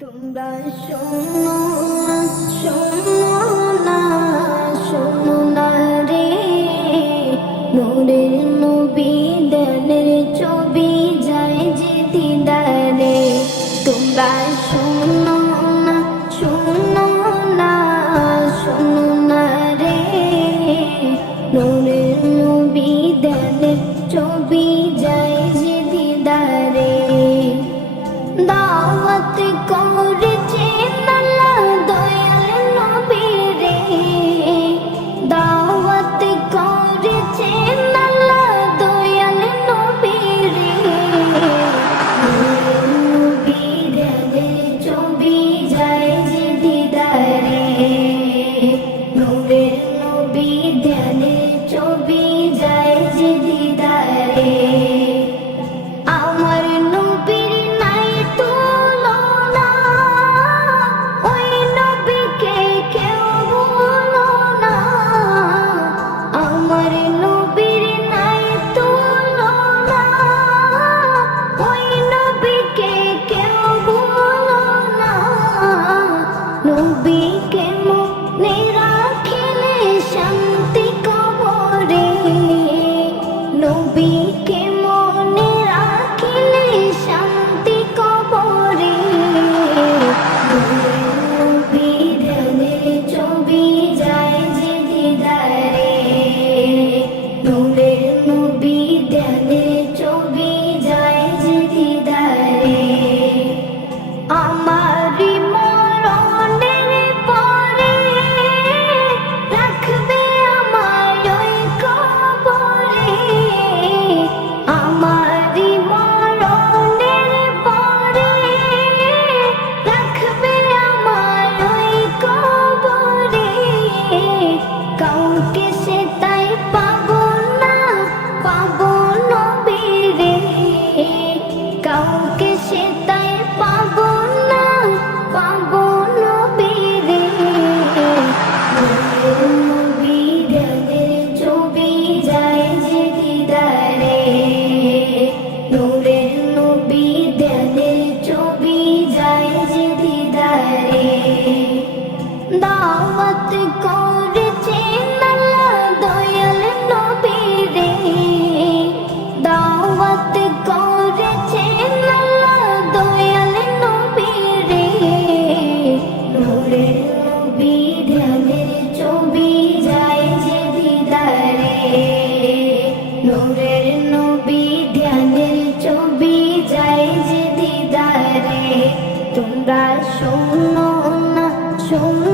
তোমরা শোনো না, শোনো না, শোনো না রে, নূরের নবী দেনের ছবি যায় যে দিদারে। তোমরা শোনো না, শোনো না, শোনো না রে, নূরের নবী দেনের ছবি যায় যে দিদারে। দাওয়াত করেছেন আল্লাহ দয়াল নবী রে, দাওয়াত করেছেন আল্লাহ দয়াল নবী রে, নবী দেনের ছবি যায় যে দিদারে, নূরের নবী দেনের ছবি যায় যে দিদারে। আমার নবীর নাই তুলনা, ওই নবীকে কেউ ভুলো না। আমার নবীর নাই তুলনা, ওই নবীকে কেউ ভুলো না। নবীকে মনে রাখলে শান্তি কবরে, নবীকে মনে রাখলে শান্তি কবরে। নবী ধ্যানের ছবি যায় যে দিদারে, নূরের নবী ধ্যানের ছবি যায় যে দিদারে। আমারি মরণের পরে রাখবে আমার ওই কবরে, আমারি মরণের পরে রাখবে আমার ওই কবরে। কাউকে সে তাই পাবো না, পাবো নবীরে, কাউকে সে তাই পাবো না, পাবো নবীরে। নবী দেনের ছবি যায় যে দিদারে, নূরের নবী দেনের ছবি যায় যে দিদারে। দাওয়াত করেছেন আল্লাহ দয়াল নবী রে, দাওয়াত করেছেন আল্লাহ দয়াল নবী রে, নূরের নবী ধ্যানের ছবি যায় যে দিদারে, নূরের নবী ধ্যানের ছবি যায় যে দিদারে। তোমরা শোনো না, শোনো